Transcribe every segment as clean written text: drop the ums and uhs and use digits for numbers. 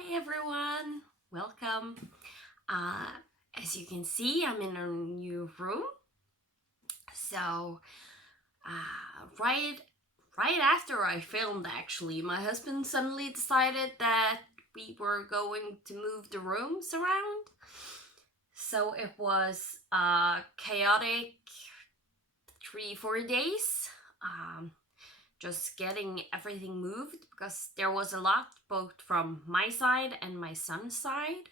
Hi everyone, welcome. Uh, as you can see, I'm in a new room. So, right after I filmed, actually, my husband suddenly decided that we were going to move the rooms around. So it was chaotic 3-4 days. Um, just getting everything moved because there was a lot both from my side and my son's side.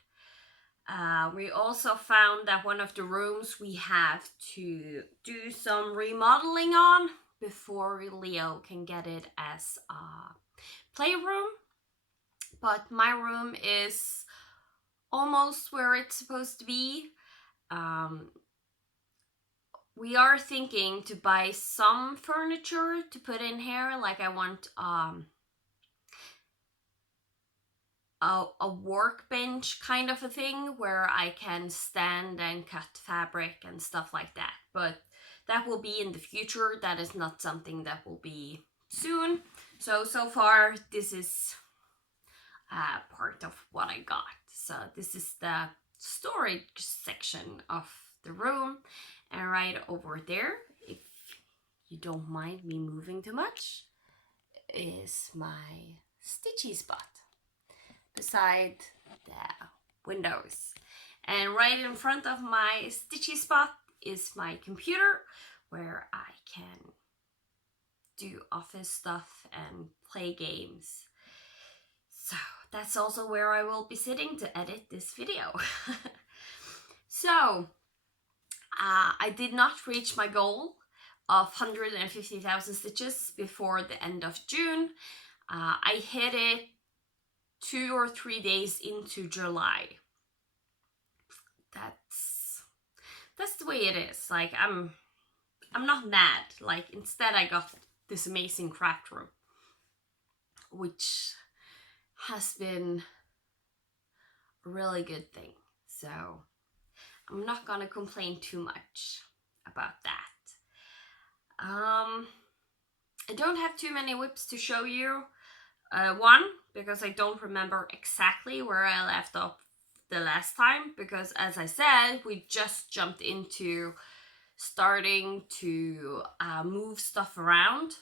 We also found that one of the rooms we have to do some remodeling on before Leo can get it as a playroom. But my room is almost where it's supposed to be. Um, we are thinking to buy some furniture to put in here. Like I want a workbench kind of a thing where I can stand and cut fabric and stuff like that. But that will be in the future. That is not something that will be soon. So far, this is part of what I got. So this is the storage section of the room. And right over there, if you don't mind me moving too much, is my stitchy spot beside the windows. And right in front of my stitchy spot is my computer where I can do office stuff and play games. So that's also where I will be sitting to edit this video. So I did not reach my goal of 150,000 stitches before the end of June. I hit it 2 or 3 days into July. That's the way it is. Like I'm not mad. Like instead I got this amazing craft room, which has been a really good thing. So I'm not gonna complain too much about that. I don't have too many whips to show you. One, because I don't remember exactly where I left off the last time, because as I said, we just jumped into starting to move stuff around.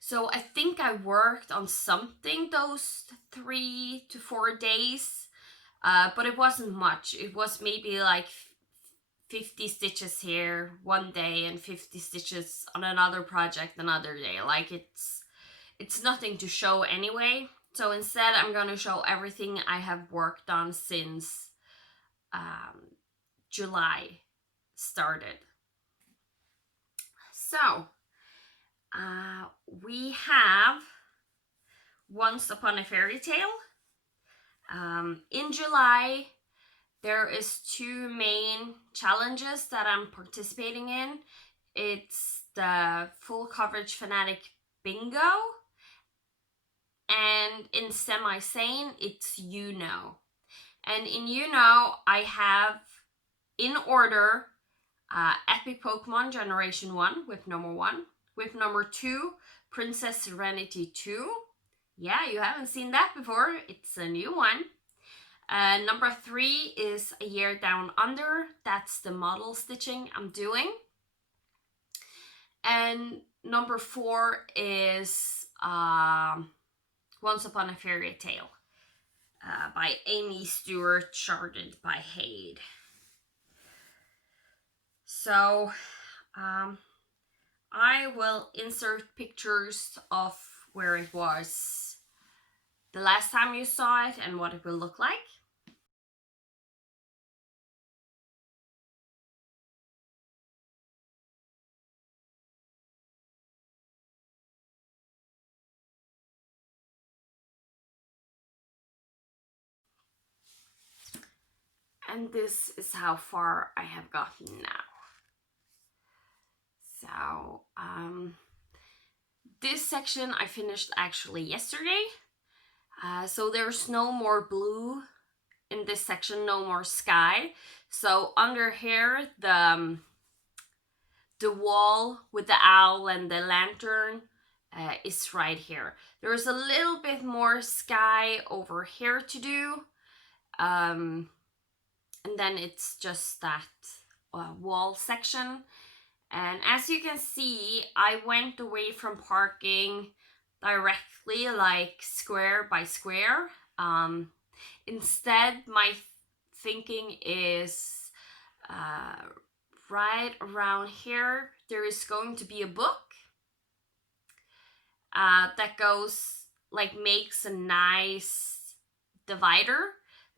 So I think I worked on something those 3 to 4 days, but it wasn't much. It was maybe like 50 stitches here one day and 50 stitches on another project another day. Like it's nothing to show anyway. So instead I'm going to show everything I have worked on since July started. So we have Once Upon a Fairy Tale. In July, there is 2 main challenges that I'm participating in. It's the Full Coverage Fanatic Bingo, and in Semi Sane, it's You Know. And in You Know, I have in order Epic Pokemon Generation 1 with number 1, with number 2, Princess Serenity 2. Yeah, you haven't seen that before, it's a new one. Number 3 is A Year Down Under. That's the model stitching I'm doing. And number 4 is Once Upon a Fairy Tale by Amy Stewart, charted by Haid. So I will insert pictures of where it was the last time you saw it and what it will look like. And this is how far I have gotten now. So this section I finished actually yesterday. So there's no more blue in this section, no more sky. So under here, the wall with the owl and the lantern is right here. There's a little bit more sky over here to do. And then it's just that wall section. And as you can see, I went away from parking directly, like square by square. Instead, my thinking is right around here, there is going to be a book that goes, like, makes a nice divider.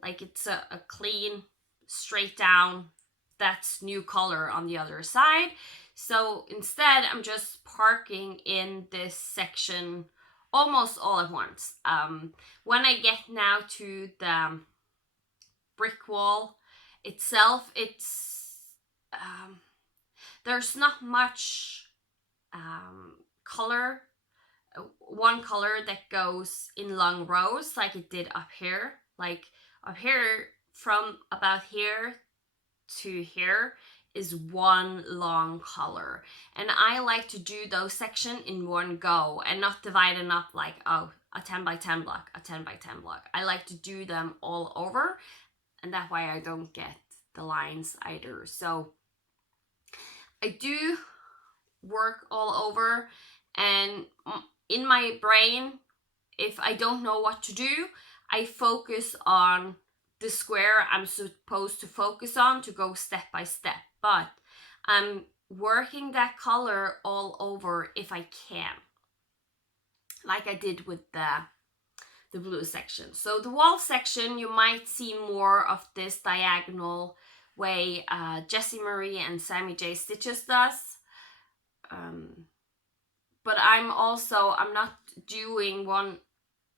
Like, it's a clean, straight down, that's new color on the other side. So instead, I'm just parking in this section almost all at once. When I get now to the brick wall itself, it's there's not much color, one color that goes in long rows like it did up here. Like up here, from about here to here is one long color, and I like to do those sections in one go and not divide them up like, oh, a 10 by 10 block, a 10 by 10 block. I like to do them all over, and that way I don't get the lines either. So I do work all over, and in my brain, if I don't know what to do, I focus on the square I'm supposed to focus on to go step by step. But I'm working that color all over if I can, like I did with the blue section. So the wall section, you might see more of this diagonal way Jessie Marie and Sammy J Stitches does. But I'm not doing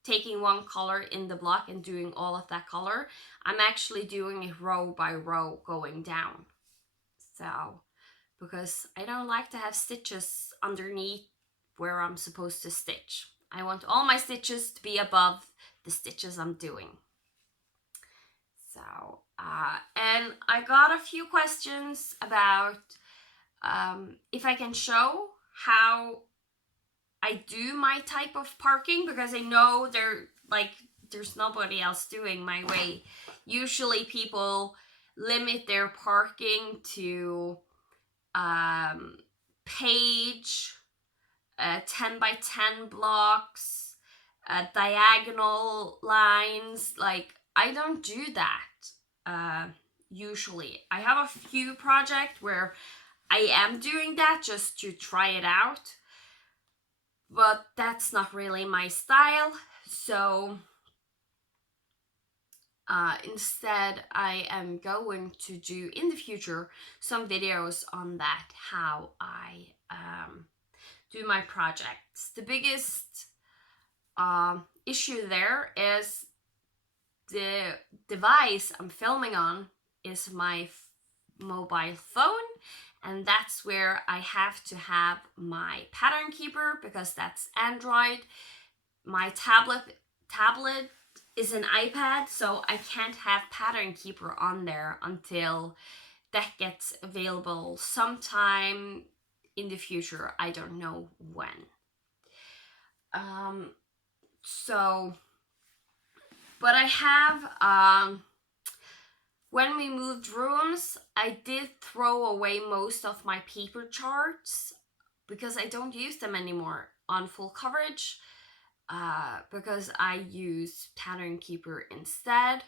taking one color in the block and doing all of that color. I'm actually doing it row by row going down. So, because I don't like to have stitches underneath where I'm supposed to stitch. I want all my stitches to be above the stitches I'm doing. So, and I got a few questions about if I can show how I do my type of parking, because I know there's nobody else doing my way. Usually people limit their parking to page, 10 by 10 blocks, diagonal lines. Like, I don't do that usually. I have a few projects where I am doing that just to try it out, but that's not really my style. So instead, I am going to do in the future some videos on that, how I do my projects. The biggest issue there is the device I'm filming on is my mobile phone, and that's where I have to have my pattern keeper, because that's Android. My tablet is an iPad, so I can't have pattern keeper on there until that gets available sometime in the future. I don't know when. But I have, when we moved rooms, I did throw away most of my paper charts because I don't use them anymore on full coverage, because I use Pattern Keeper instead.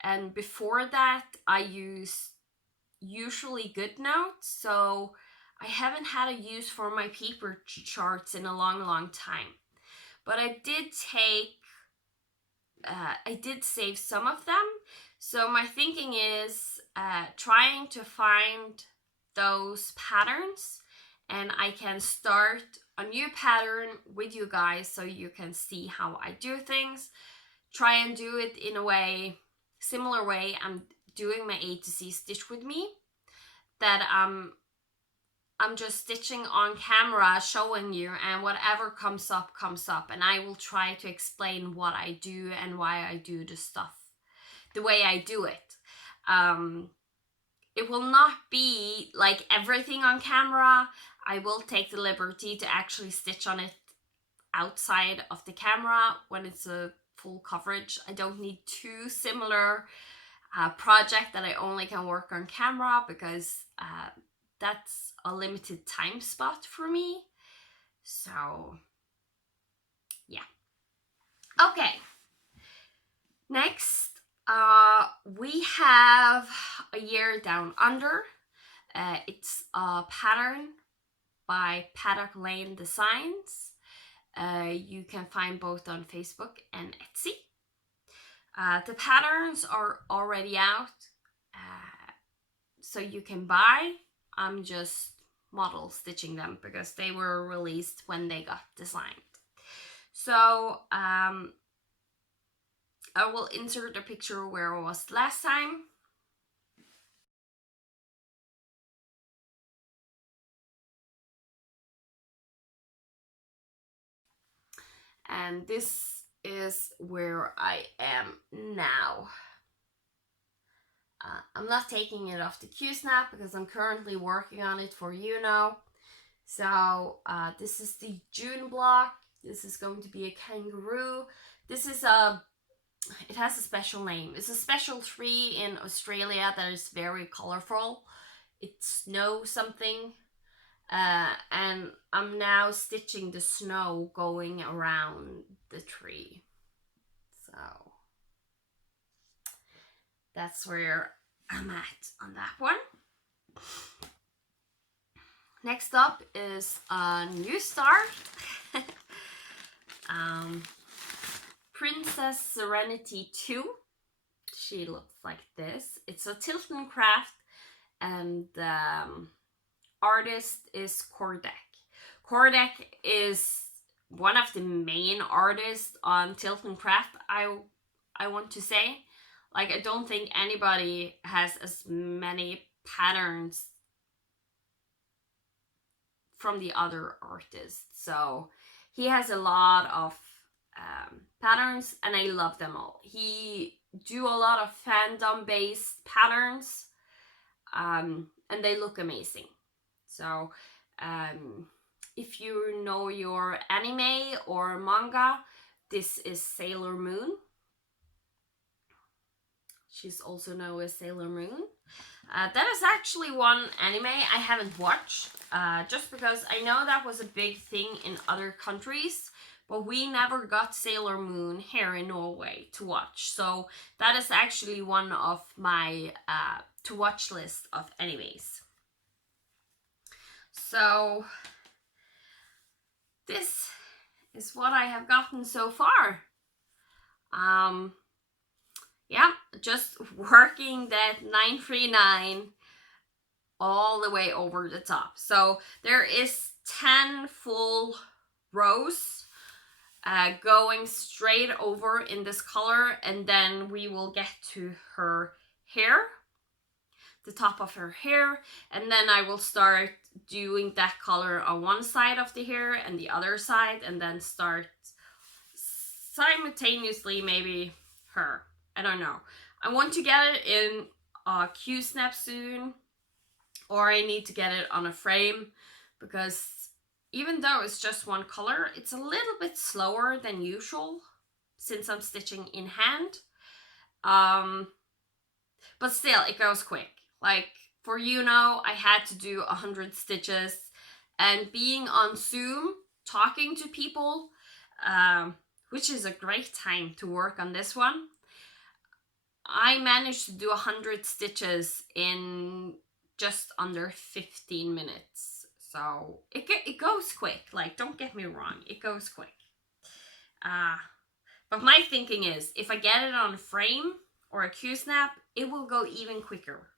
And before that, I used usually GoodNotes, so I haven't had a use for my paper charts in a long time. But I did save some of them. So my thinking is trying to find those patterns, and I can start a new pattern with you guys so you can see how I do things. Try and do it in a similar way I'm doing my A to Z Stitch With Me, that I'm just stitching on camera, showing you, and whatever comes up, and I will try to explain what I do and why I do the stuff the way I do it. It will not be like everything on camera. I will take the liberty to actually stitch on it outside of the camera when it's a full coverage. I don't need two similar project that I only can work on camera, because that's a limited time spot for me. So yeah. Okay. Next, we have A Year Down Under. It's a pattern by Paddock Lane Designs. You can find both on Facebook and Etsy. The patterns are already out, so you can buy. I'm just model stitching them because they were released when they got designed. So I will insert a picture where I was last time. And this is where I am now. I'm not taking it off the Q-snap because I'm currently working on it for So this is the June block. This is going to be a kangaroo. This is it has a special name. It's a special tree in Australia that is very colorful. It's snow something. And I'm now stitching the snow going around the tree. So that's where I'm at on that one. Next up is a new start. Princess Serenity 2. She looks like this. It's a Tilton craft, and artist is Kordek. Kordek is one of the main artists on Tilton Craft, I want to say. Like, I don't think anybody has as many patterns from the other artists. So he has a lot of patterns, and I love them all. He do a lot of fandom based patterns, and they look amazing. So if you know your anime or manga, this is Sailor Moon. She's also known as Sailor Moon. That is actually one anime I haven't watched, just because I know that was a big thing in other countries, but we never got Sailor Moon here in Norway to watch. So that is actually one of my to watch list of animes. So this is what I have gotten so far. Yeah, just working that 939 all the way over the top. So there is 10 full rows going straight over in this color, and then we will get to her hair, the top of her hair, and then I will start doing that color on one side of the hair and the other side, and then start simultaneously maybe her. I don't know. I want to get it in a Q-snap soon, or I need to get it on a frame, because even though it's just one color, it's a little bit slower than usual since I'm stitching in hand. But still, it goes quick. Like, for I had to do 100 stitches, and being on Zoom, talking to people, which is a great time to work on this one, I managed to do 100 stitches in just under 15 minutes. So it goes quick. Like, don't get me wrong, it goes quick. But my thinking is, if I get it on a frame or a Q-snap, it will go even quicker.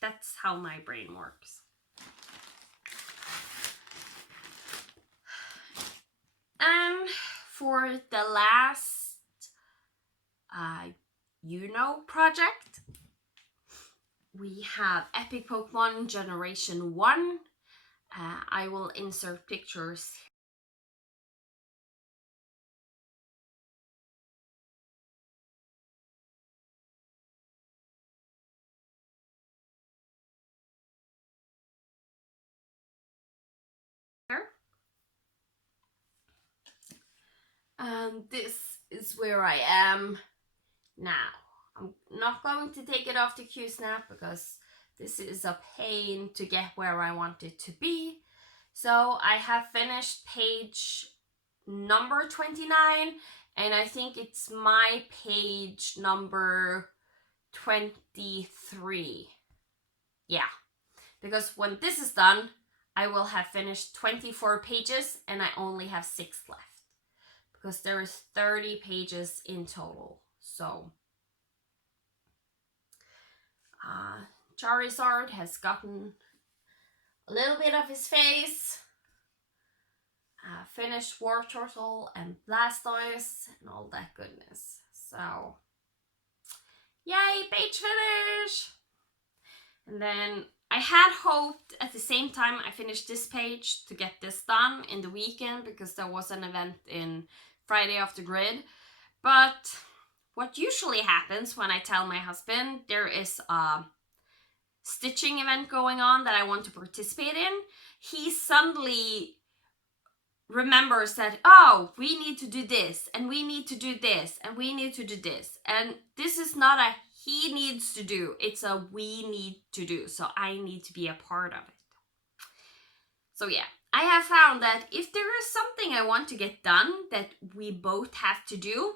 That's how my brain works. And for the last project, we have Epic Pokemon Generation 1. I will insert pictures. And this is where I am now. I'm not going to take it off the Q-snap because this is a pain to get where I want it to be. So I have finished page number 29, and I think it's my page number 23. Yeah, because when this is done, I will have finished 24 pages and I only have 6 left because there is 30 pages in total. So Charizard has gotten a little bit of his face. Finished War Turtle and Blastoise and all that goodness. So, yay, page finish! And then I had hoped at the same time I finished this page to get this done in the weekend because there was an event in Friday Off the Grid. But what usually happens when I tell my husband there is a stitching event going on that I want to participate in, he suddenly remembers that, oh, we need to do this, and we need to do this, and we need to do this. And this is not a he needs to do, it's a we need to do. So I need to be a part of it. So yeah, I have found that if there is something I want to get done that we both have to do,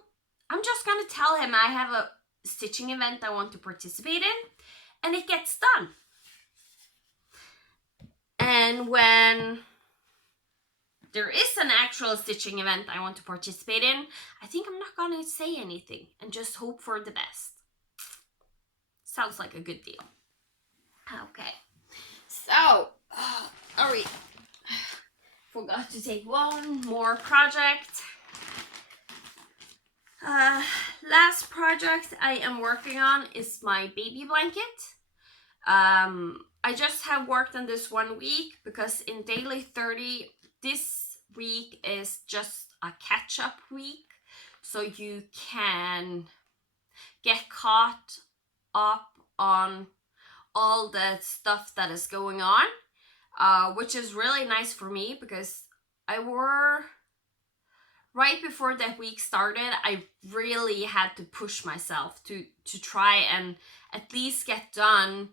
I'm just going to tell him I have a stitching event I want to participate in, and it gets done. And when there is an actual stitching event I want to participate in, I think I'm not going to say anything and just hope for the best. Sounds like a good deal. Okay. So, alright. Forgot to take one more project. Last project I am working on is my baby blanket. I just have worked on this 1 week because in Daily 30, this week is just a catch-up week. So you can get caught up on all the stuff that is going on, which is really nice for me because right before that week started, I really had to push myself to try and at least get done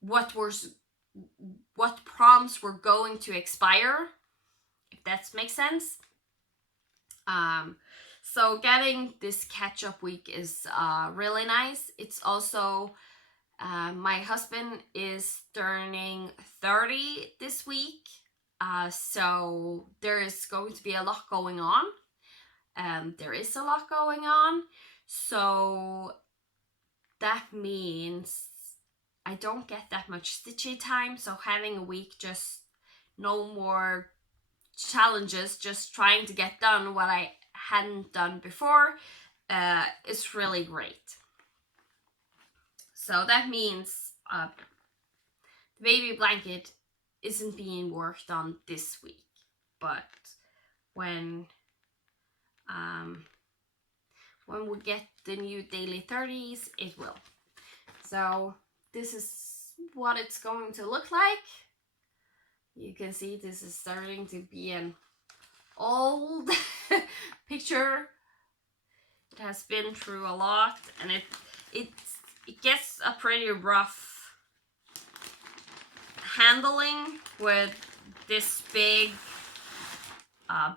what prompts were going to expire, if that makes sense. So getting this catch-up week is really nice. It's also my husband is turning 30 this week, so there is going to be a lot going on. There is a lot going on, so that means I don't get that much stitching time. So having a week just no more challenges, just trying to get done what I hadn't done before, is really great. So that means the baby blanket isn't being worked on this week, but when we get the new Daily 30s, it will. So this is what it's going to look like. You can see this is starting to be an old picture. It has been through a lot, and it gets a pretty rough handling with this big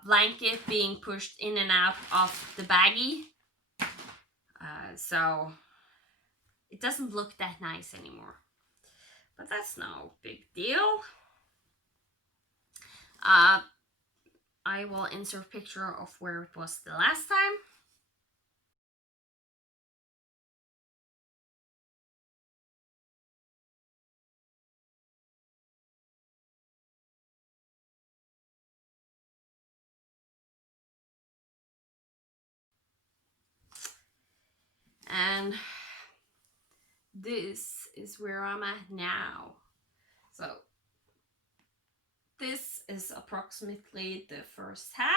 blanket being pushed in and out of the baggie. So it doesn't look that nice anymore. But that's no big deal. I will insert a picture of where it was the last time. And this is where I'm at now. So this is approximately the first half.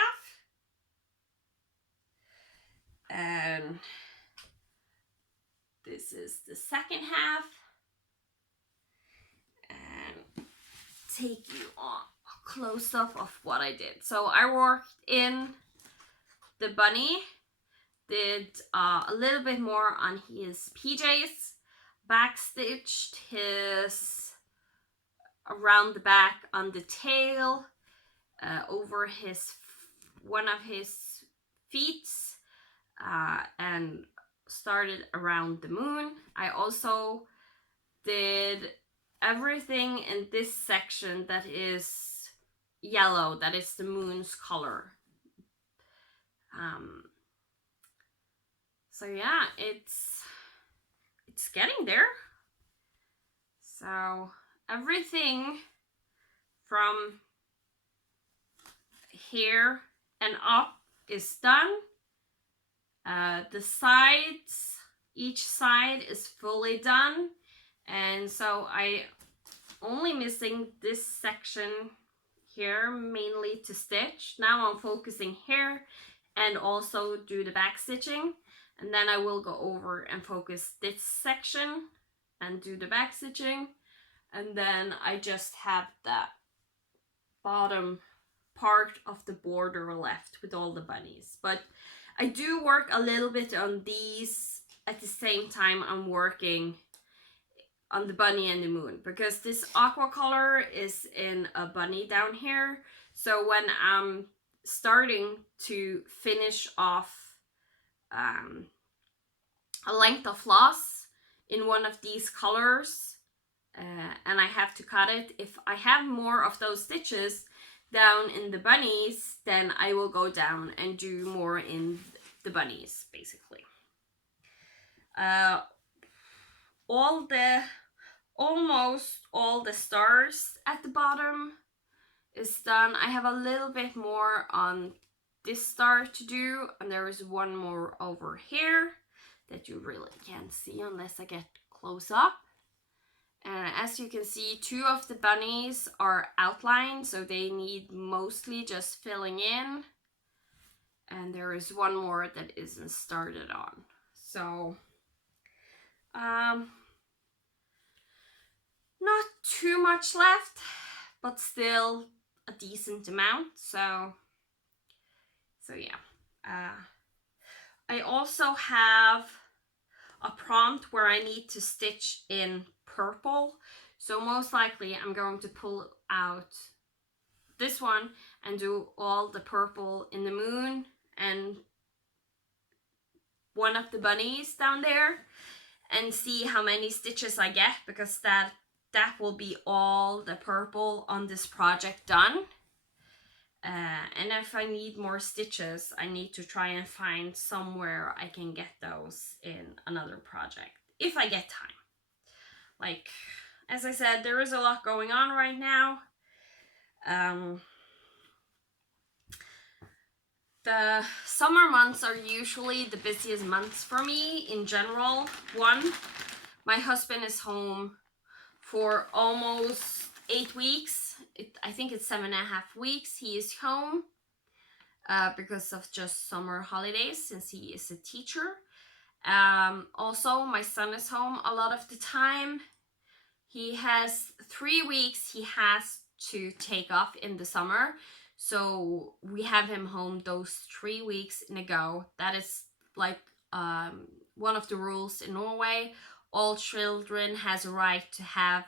And this is the second half. And take you on a close-up of what I did. So I worked in the bunny, did a little bit more on his PJs, backstitched his around the back on the tail, over his one of his feet, and started around the moon. I also did everything in this section that is yellow, that is the moon's color. So yeah, it's getting there. So everything from here and up is done. The sides, each side is fully done, and so I only missing this section here mainly to stitch. Now I'm focusing here and also do the back stitching, and then I will go over and focus this section and do the back stitching, and then I just have that bottom part of the border left with all the bunnies. But I do work a little bit on these at the same time I'm working on the bunny and the moon, because this aqua color is in a bunny down here. So when I'm starting to finish off a length of floss in one of these colors, and I have to cut it, if I have more of those stitches down in the bunnies, then I will go down and do more in the bunnies, basically. Almost all the stars at the bottom is done. I have a little bit more on this star to do, and there is one more over here that you really can't see unless I get close up. And as you can see, 2 of the bunnies are outlined, so they need mostly just filling in. And there is one more that isn't started on. So, not too much left, but still a decent amount. So yeah. I also have a prompt where I need to stitch in purple. So most likely I'm going to pull out this one and do all the purple in the moon and one of the bunnies down there, and see how many stitches I get, because that will be all the purple on this project done. And if I need more stitches, I need to try and find somewhere I can get those in another project, if I get time. Like, as I said, there is a lot going on right now. The summer months are usually the busiest months for me in general. One, my husband is home for almost 8 weeks. I think it's 7.5 weeks he is home because of just summer holidays, since he is a teacher. Also, my son is home a lot of the time. He has 3 weeks he has to take off in the summer. So we have him home those 3 weeks in a go. That is like one of the rules in Norway. All children has a right to have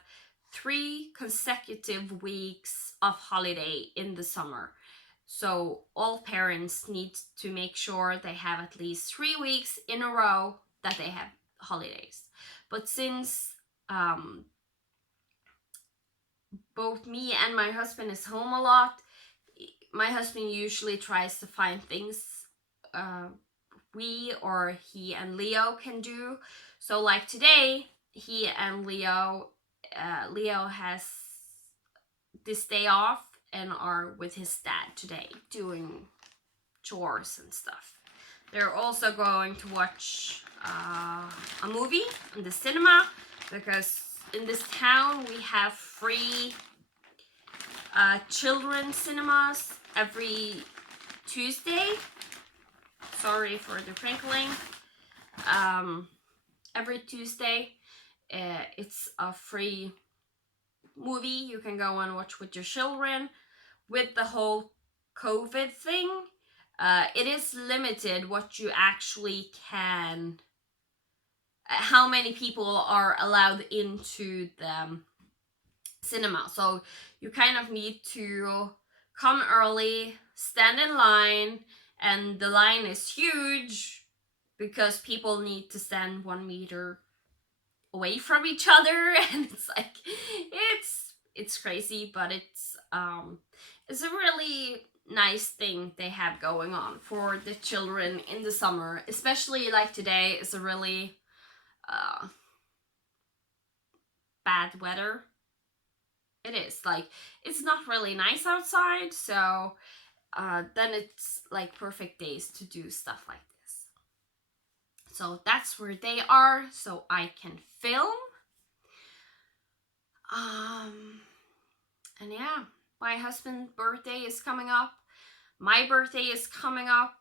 3 consecutive weeks of holiday in the summer. So all parents need to make sure they have at least 3 weeks in a row that they have holidays. But since both me and my husband is home a lot, my husband usually tries to find things we or he and Leo can do. So like today, he and Leo has this day off and are with his dad today doing chores and stuff. They're also going to watch a movie in the cinema, because in this town we have free children's cinemas every Tuesday. Sorry for the crinkling. Every Tuesday, it's a free movie you can go and watch with your children. With the whole COVID thing, it is limited what you actually can, how many people are allowed into the cinema. So you kind of need to come early, stand in line, and the line is huge because people need to stand 1 meter away from each other, and it's like it's crazy, but it's a really nice thing they have going on for the children in the summer, especially like today is a really bad weather. It is like it's not really nice outside, so then it's like perfect days to do stuff like this. So that's where they are, so I can film. And yeah, my husband's birthday is coming up. My birthday is coming up.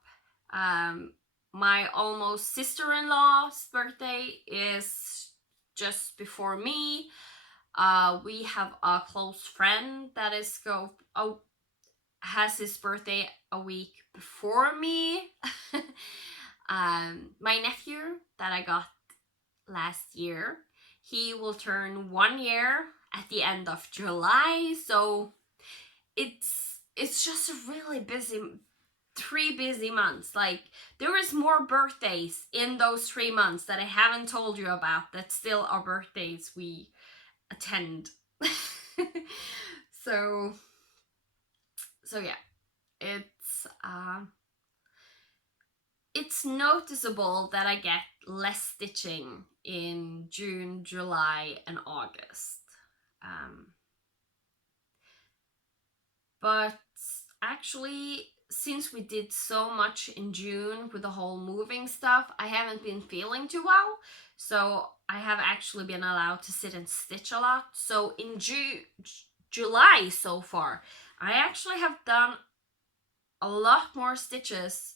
My almost sister-in-law's birthday is just before me. We have a close friend that has his birthday a week before me. My nephew that I got last year, he will turn 1 year at the end of July. So it's just a really busy 3 busy months. Like there is more birthdays in those 3 months that I haven't told you about that still are birthdays we attend. so yeah, it's noticeable that I get less stitching in June, July, and August. But actually, since we did so much in June with the whole moving stuff, I haven't been feeling too well. So I have actually been allowed to sit and stitch a lot. So in July so far, I actually have done a lot more stitches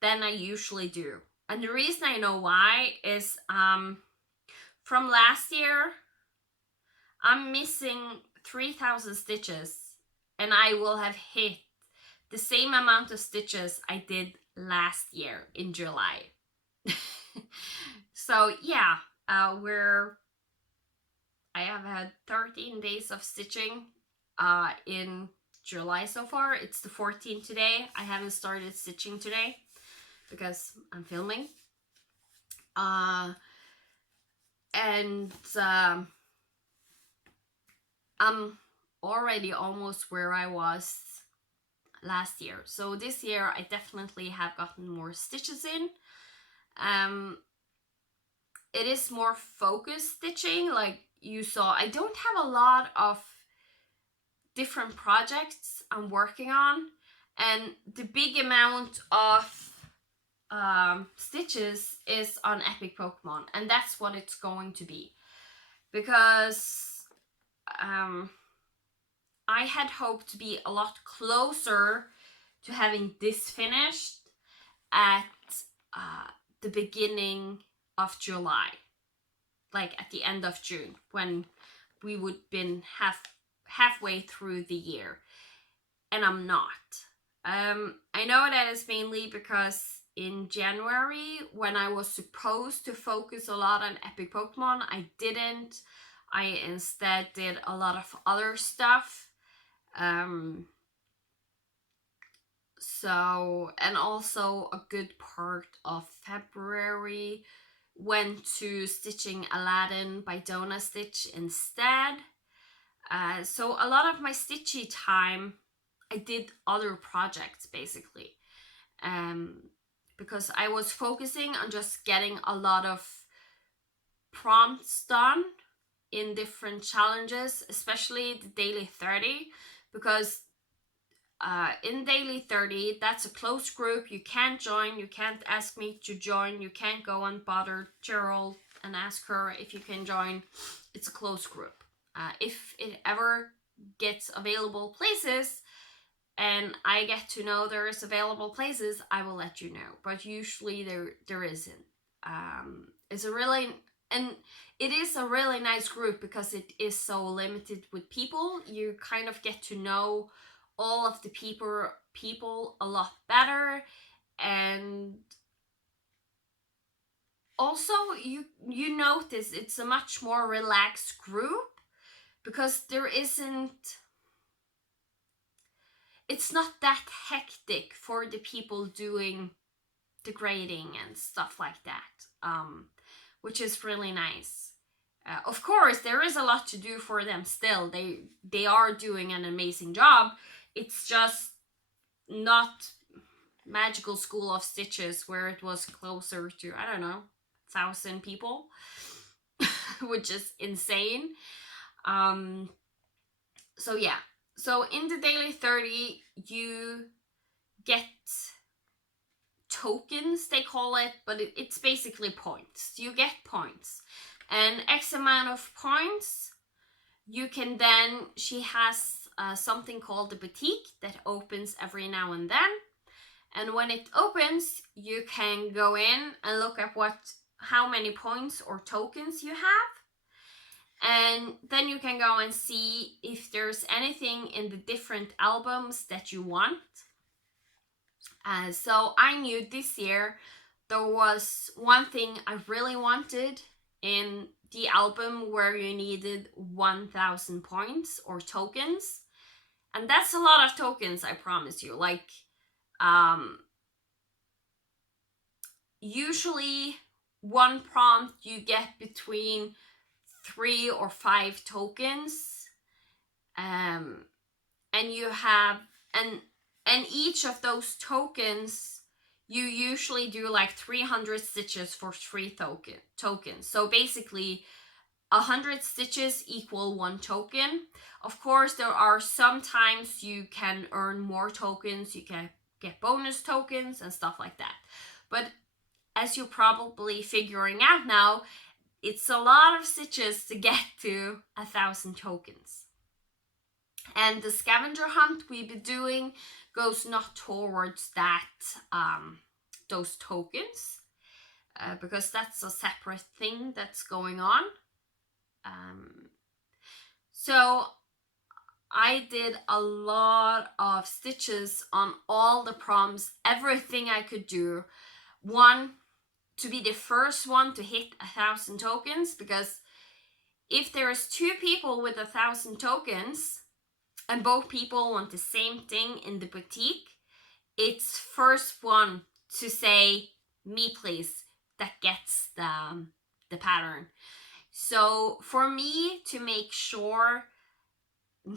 than I usually do. And the reason I know why is from last year, I'm missing 3,000 stitches, and I will have hit the same amount of stitches I did last year in July. So yeah, I have had 13 days of stitching in July so far. It's the 14th today. I haven't started stitching today because I'm filming. And I'm already almost where I was last year. So this year I definitely have gotten more stitches in. It is more focused stitching, like you saw. I don't have a lot of different projects I'm working on, and the big amount of stitches is on Epic Pokemon, and that's what it's going to be, because I had hoped to be a lot closer to having this finished at the beginning of July, like at the end of June, when we would been halfway through the year, and I'm not. I know that is mainly because in January, when I was supposed to focus a lot on Epic Pokemon, I didn't. I instead did a lot of other stuff. So, and also a good part of February went to stitching Aladdin by Donna Stitch instead. So a lot of my stitchy time, I did other projects basically. Because I was focusing on just getting a lot of prompts done in different challenges, especially the daily 30, because in daily 30, that's a closed group. You can't join, you can't ask me to join, you can't go and bother Gerald and ask her if you can join. It's a closed group. If it ever gets available places and I get to know there is available places, I will let you know, but usually there isn't. It's a really, and it is a really nice group because it is so limited with people. You kind of get to know all of the people a lot better. And also you notice it's a much more relaxed group, because it's not that hectic for the people doing the grading and stuff like that, which is really nice. Of course, there is a lot to do for them still. They are doing an amazing job. It's just not Magical School of Stitches, where it was closer to, I don't know, 1,000 people, which is insane. So yeah. So in the daily 30, you get tokens, they call it, but it's basically points. You get points. And X amount of points, you can then, she has something called the boutique that opens every now and then. And when it opens, you can go in and look at how many points or tokens you have. And then you can go and see if there's anything in the different albums that you want. So I knew this year there was one thing I really wanted in the album where you needed 1,000 points or tokens. And that's a lot of tokens, I promise you. Like, usually one prompt you get between 3 or 5 tokens, and you have and each of those tokens, you usually do like 300 stitches for 3 tokens. So basically 100 stitches equal 1 token. Of course, there are some times you can earn more tokens, you can get bonus tokens and stuff like that. But as you're probably figuring out now, it's a lot of stitches to get to 1,000 tokens. And the scavenger hunt we've been doing goes not towards that, those tokens, because that's a separate thing that's going on. So I did a lot of stitches on all the prompts, everything I could do. One, to be the first one to hit 1,000 tokens, because if there is 2 people with 1,000 tokens and both people want the same thing in the boutique, it's first one to say me please that gets the pattern. So for me to make sure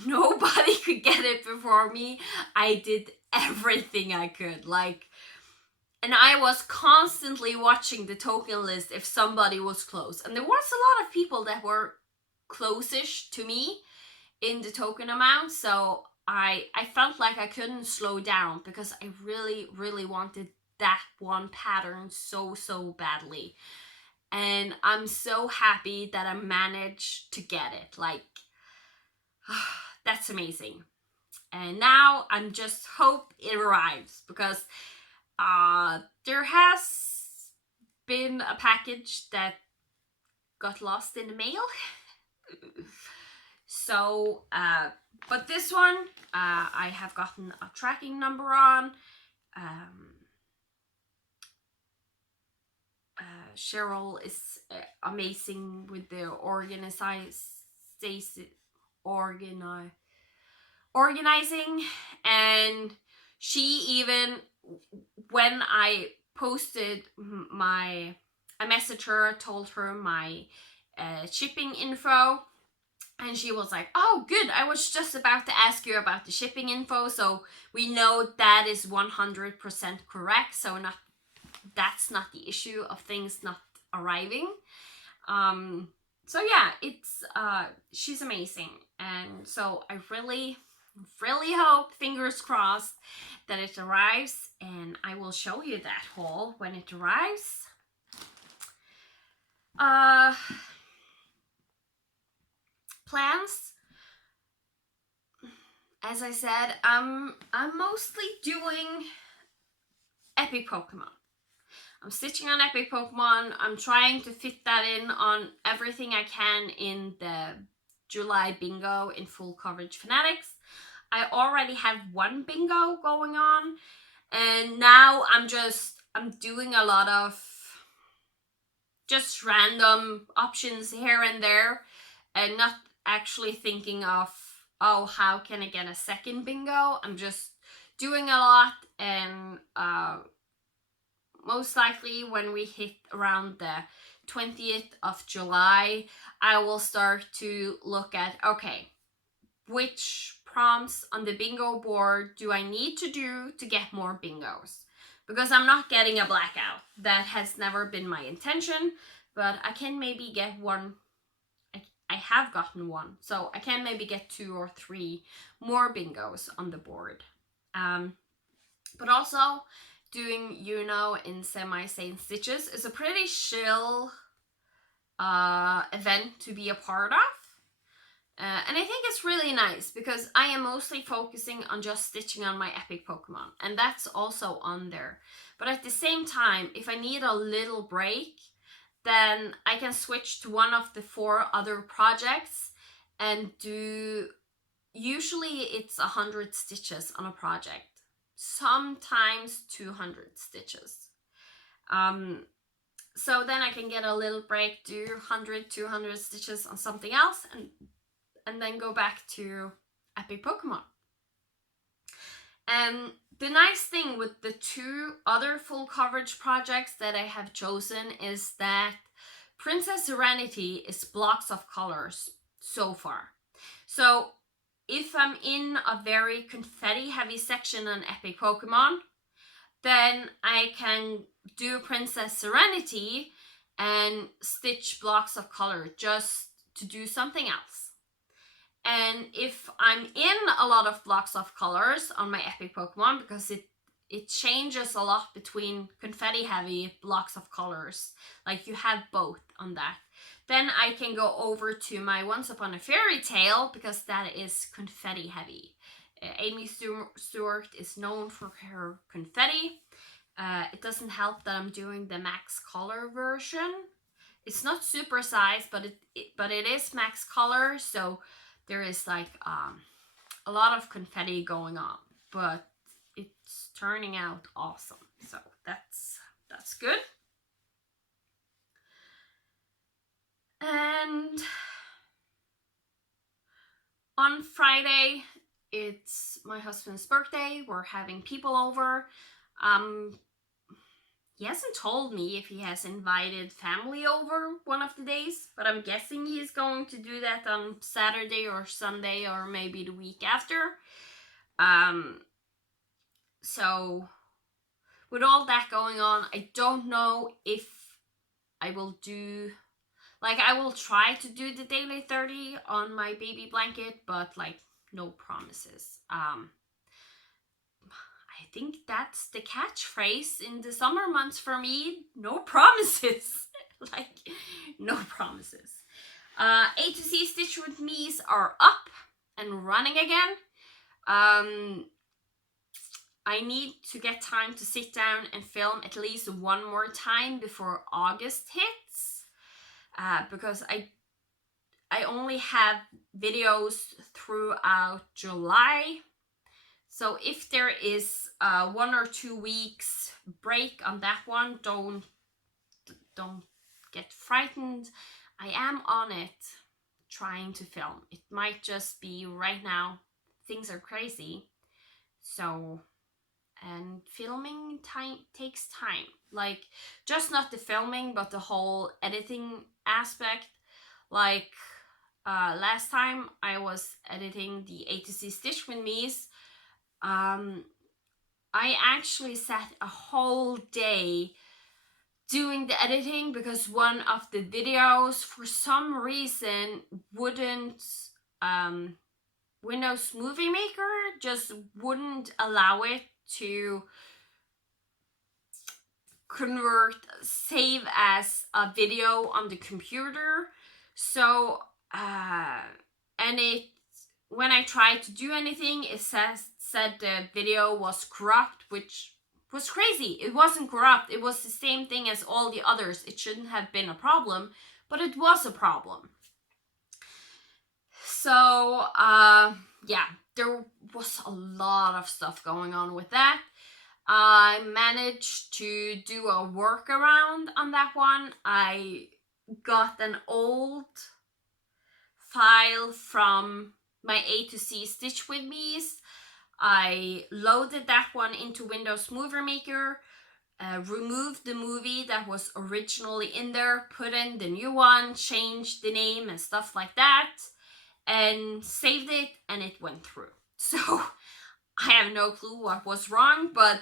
nobody could get it before me, I did everything I could. And I was constantly watching the token list if somebody was close. And there was a lot of people that were close-ish to me in the token amount. So I felt like I couldn't slow down, because I really, really wanted that one pattern so badly. And I'm so happy that I managed to get it. Like, that's amazing. And now I'm just hope it arrives, because there has been a package that got lost in the mail. So, but this one, I have gotten a tracking number on. Cheryl is amazing with the organizing, and she even, when I posted I messaged her, told her my shipping info, and she was like, oh good, I was just about to ask you about the shipping info, so we know that is 100% correct, so that's not the issue of things not arriving. So yeah, it's she's amazing, and so I really hope, fingers crossed, that it arrives, and I will show you that haul when it arrives. Plans, as I said, I'm mostly doing epic Pokemon. I'm stitching on epic Pokemon. I'm trying to fit that in on everything I can in the July bingo in full coverage fanatics. I already have one bingo going on, and now I'm doing a lot of just random options here and there, and not actually thinking of, oh, how can I get a second bingo. I'm just doing a lot, and most likely when we hit around the 20th of July, I will start to look at, okay, which prompts on the bingo board do I need to do to get more bingos? Because I'm not getting a blackout. That has never been my intention, but I can maybe get one. I have gotten one, so I can maybe get 2 or 3 more bingos on the board. But also, doing in semi-sane stitches is a pretty chill event to be a part of. And I think it's really nice because I am mostly focusing on just stitching on my epic Pokemon, and that's also on there. But at the same time, if I need a little break, then I can switch to one of the 4 other projects and do, usually it's 100 stitches on a project, sometimes 200 stitches. So then I can get a little break, do 100, 200 stitches on something else, and then go back to epic Pokemon. And the nice thing with the 2 other full coverage projects that I have chosen is that Princess Serenity is blocks of colors so far. So if I'm in a very confetti heavy section on epic Pokemon, then I can do Princess Serenity and stitch blocks of color just to do something else. And if I'm in a lot of blocks of colors on my epic Pokemon, because it changes a lot between confetti heavy blocks of colors, like you have both on that, then I can go over to my Once Upon a Fairy Tale, because that is confetti heavy. Amy Stewart is known for her confetti. It doesn't help that I'm doing the max color version. It's not super size, but it is max color, so there is like a lot of confetti going on, but it's turning out awesome. So that's good. And on Friday, it's my husband's birthday. We're having people over. He hasn't told me if he has invited family over one of the days, but I'm guessing he's going to do that on Saturday or Sunday or maybe the week after. So with all that going on, I don't know if I will do, like, I will try to do the daily 30 on my baby blanket, but like no promises. I think that's the catchphrase in the summer months for me. No promises. Like, no promises. A to Z Stitch With Me's are up and running again. I need to get time to sit down and film at least one more time before August hits. Because I only have videos throughout July. So if there is 1 or 2 weeks break on that one, don't get frightened. I am on it, trying to film. It might just be right now things are crazy. So, and filming takes time. Like, just not the filming, but the whole editing aspect. Like, last time I was editing the A to Z Stitch With Me's, I actually sat a whole day doing the editing because one of the videos for some reason wouldn't, Windows Movie Maker just wouldn't allow it to save as a video on the computer. So and when I tried to do anything, it said the video was corrupt, which was crazy. It wasn't corrupt. It was the same thing as all the others. It shouldn't have been a problem, but it was a problem. So yeah, there was a lot of stuff going on with that. I managed to do a workaround on that one. I got an old file from my A to C Stitch With Me's. I loaded that one into Windows Movie Maker, removed the movie that was originally in there, put in the new one, changed the name and stuff like that, and saved it, and it went through. So I have no clue what was wrong, but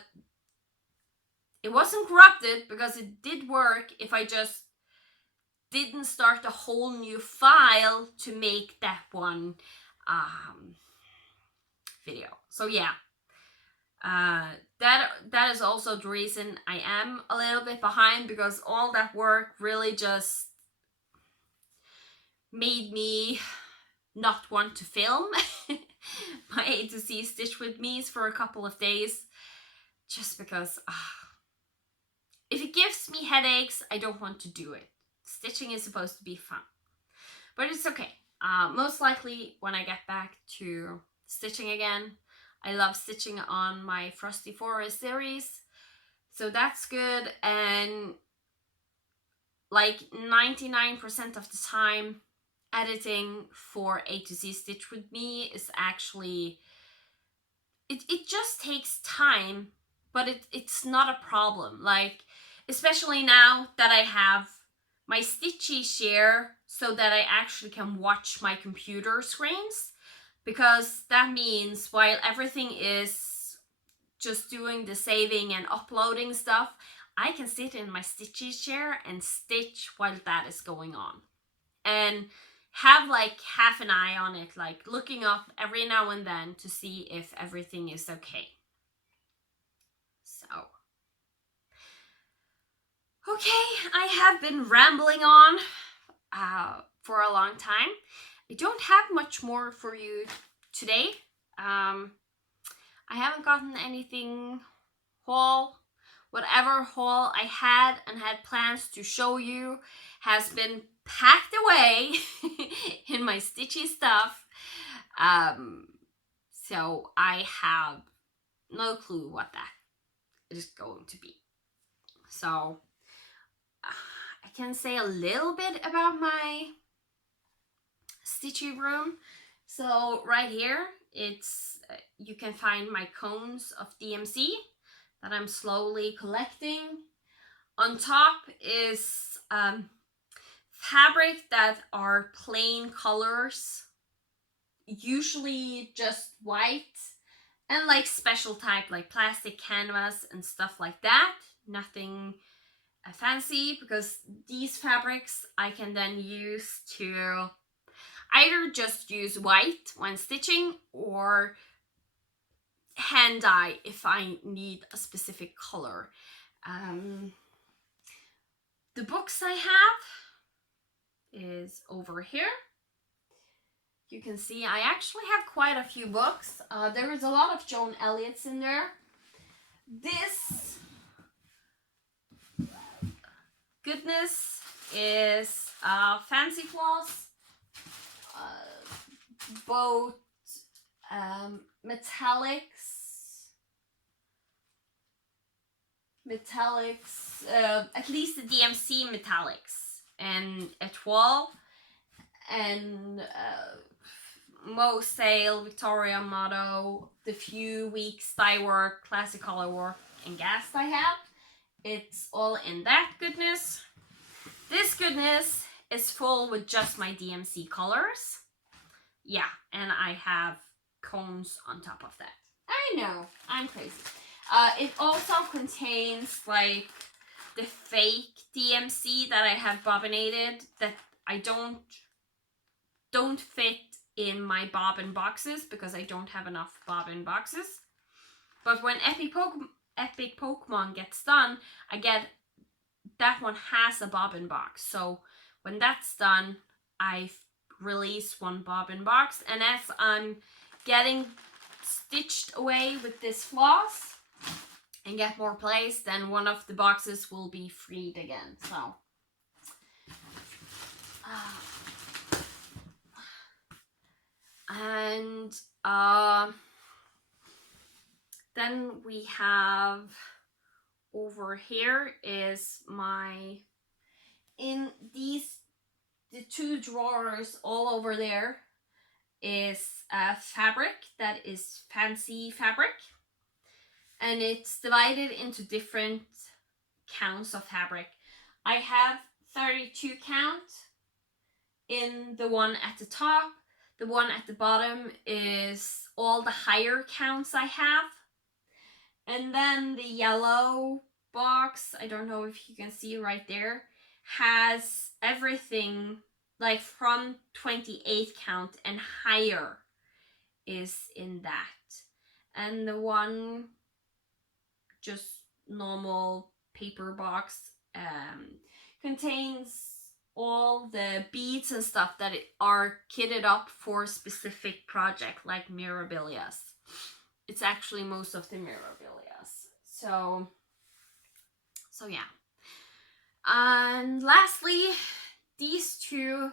it wasn't corrupted because it did work if I just didn't start a whole new file to make that one video. So yeah, that is also the reason I am a little bit behind, because all that work really just made me not want to film my A to C Stitch With Me's for a couple of days, just because if it gives me headaches, I don't want to do it. Stitching is supposed to be fun, but it's okay. Most likely when I get back to stitching again. I love stitching on my Frosty Forest series, so that's good. And like 99% of the time, editing for A to Z Stitch With Me is actually, it just takes time, but it's not a problem. Like, especially now that I have my Stitchy share so that I actually can watch my computer screens, because that means while everything is just doing the saving and uploading stuff, I can sit in my Stitchy chair and stitch while that is going on, and have like half an eye on it, like looking up every now and then to see if everything is okay. So, okay, I have been rambling on for a long time. I don't have much more for you today. I haven't gotten anything haul. Whatever haul I had and had plans to show you has been packed away in my Stitchy stuff. So I have no clue what that is going to be. So I can say a little bit about my Stitchy room. So right here, it's you can find my cones of DMC that I'm slowly collecting. On top is fabric that are plain colors, usually just white, and like special type like plastic canvas and stuff like that. Nothing fancy, because these fabrics I can then use to either just use white when stitching or hand dye if I need a specific color. The books I have is over here. You can see I actually have quite a few books. There is a lot of Joan Elliott's in there. This goodness is Fancy Floss, both metallics, at least the DMC metallics, and Etoile, and Mo Sale, Victoria Motto, the few weeks dye work, classic color work, and gas I have. It's all in that goodness. This goodness is full with just my DMC colors. Yeah, and I have cones on top of that. I know, I'm crazy. It also contains like the fake DMC that I have bobbinated that I don't fit in my bobbin boxes because I don't have enough bobbin boxes. But when Epic Pokemon gets done, I get that one has a bobbin box. So when that's done, I release one bobbin box, and as I'm getting stitched away with this floss and get more place, then one of the boxes will be freed again. So and Then we have over here is in the two drawers all over there is a fabric that is fancy fabric, and it's divided into different counts of fabric. I have 32 count in the one at the top. The one at the bottom is all the higher counts I have. And then the yellow box, I don't know if you can see right there, has everything like from 28 count and higher is in that. And the one just normal paper box contains all the beads and stuff that are kitted up for a specific project, like mirabilias. It's actually most of the mirabilias. So yeah. And lastly, these two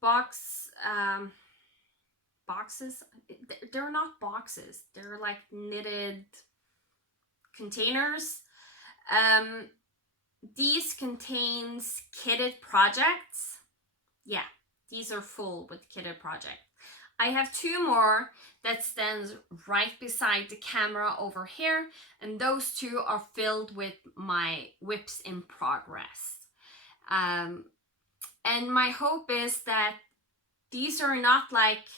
boxes, they're not boxes, they're like knitted containers. These contains kitted projects. Yeah, these are full with kitted project. I have two more that stands right beside the camera over here, and those two are filled with my whips in progress. And my hope is that these are not like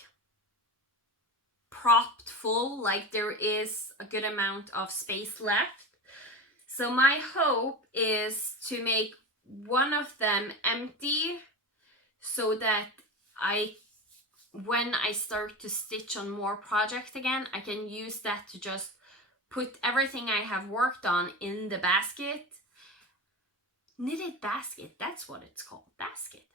propped full, like there is a good amount of space left. So my hope is to make one of them empty so that when I start to stitch on more projects again, I can use that to just put everything I have worked on in the basket. Knitted basket, that's what it's called, basket.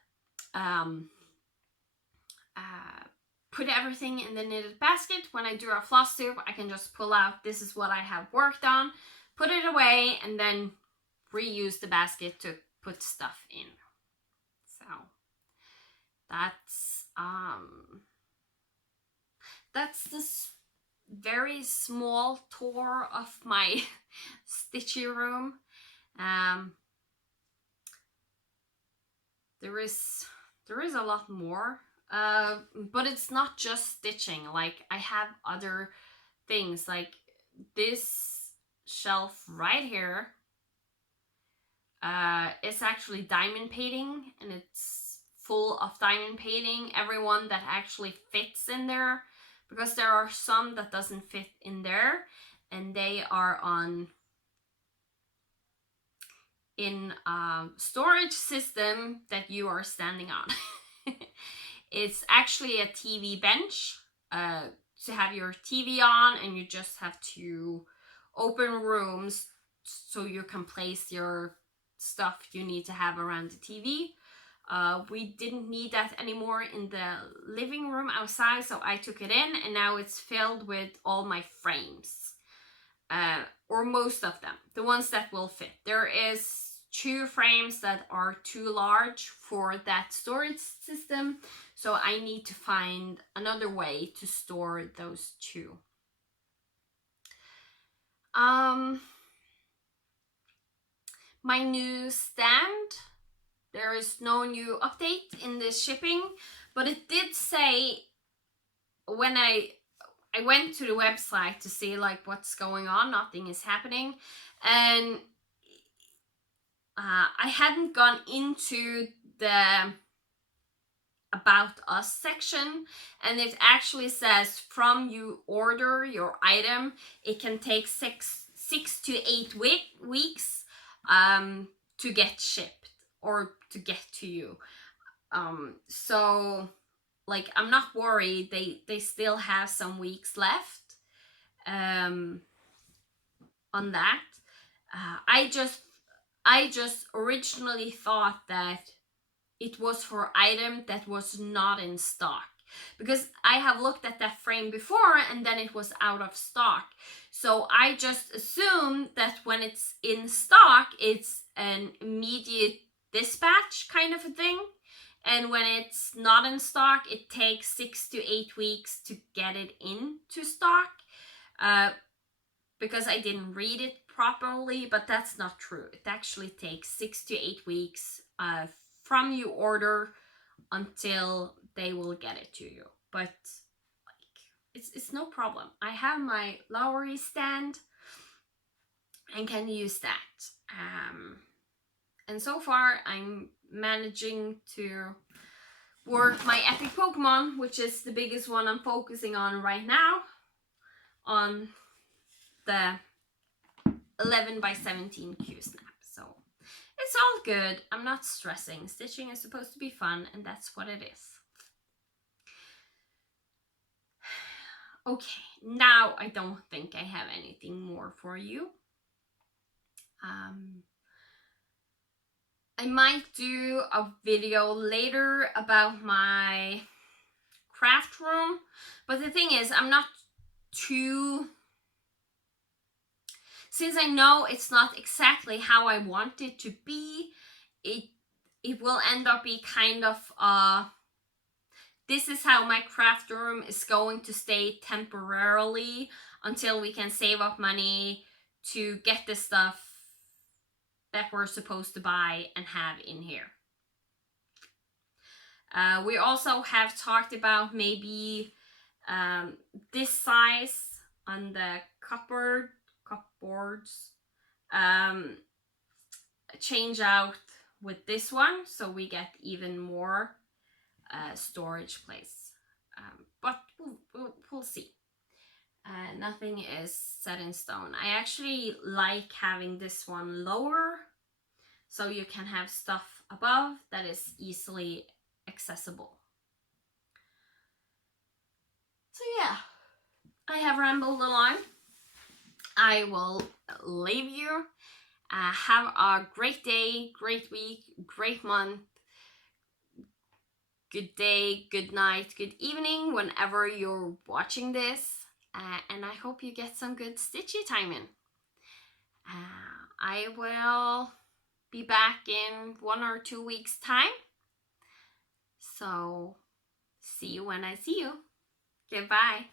Put everything in the knitted basket. When I do a Flosstube, I can just pull out, this is what I have worked on, put it away, and then reuse the basket to put stuff in. So that's this very small tour of my stitchy room. There is a lot more, but it's not just stitching. Like I have other things, like this shelf right here. It's actually diamond painting, and it's full of diamond painting. Everyone that actually fits in there, because there are some that doesn't fit in there, and they are in a storage system that you are standing on. It's actually a TV bench to have your TV on, and you just have to open rooms so you can place your stuff you need to have around the TV. We didn't need that anymore in the living room outside, so I took it in, and now it's filled with all my frames, or most of them, the ones that will fit. There is 2 frames that are too large for that storage system, so I need to find another way to store those 2. My new stand, there is no new update in the shipping, but it did say when I went to the website to see like what's going on, nothing is happening, and I hadn't gone into the About Us section, and it actually says from you order your item, it can take 6 to 8 weeks to get shipped or to get to you. So like I'm not worried, they still have some weeks left on that. I just originally thought that it was for item that was not in stock, because I have looked at that frame before and then it was out of stock. So I just assumed that when it's in stock, it's an immediate dispatch kind of a thing. And when it's not in stock, it takes 6 to 8 weeks to get it into stock. because I didn't read it properly, but that's not true. It actually takes 6 to 8 weeks from you order until they will get it to you. But like, it's no problem. I have my Lowry stand and can use that. And so far, I'm managing to work my epic Pokemon, which is the biggest one I'm focusing on right now, on the 11x17 Q snap. So it's all good. I'm not stressing. Stitching is supposed to be fun, and that's what it is. Okay, now I don't think I have anything more for you. I might do a video later about my craft room, but the thing is, I'm not too, since I know it's not exactly how I want it to be, it will end up being kind of this is how my craft room is going to stay temporarily until we can save up money to get the stuff that we're supposed to buy and have in here. We also have talked about maybe this size on the cupboards, change out with this one so we get even more storage place. But we'll see. Nothing is set in stone. I actually like having this one lower so you can have stuff above that is easily accessible. So yeah, I have rambled along. I will leave you. Have a great day, great week, great month. Good day, good night, good evening whenever you're watching this. And I hope you get some good stitchy time in. I will be back in 1 or 2 weeks time. So see you when I see you. Goodbye.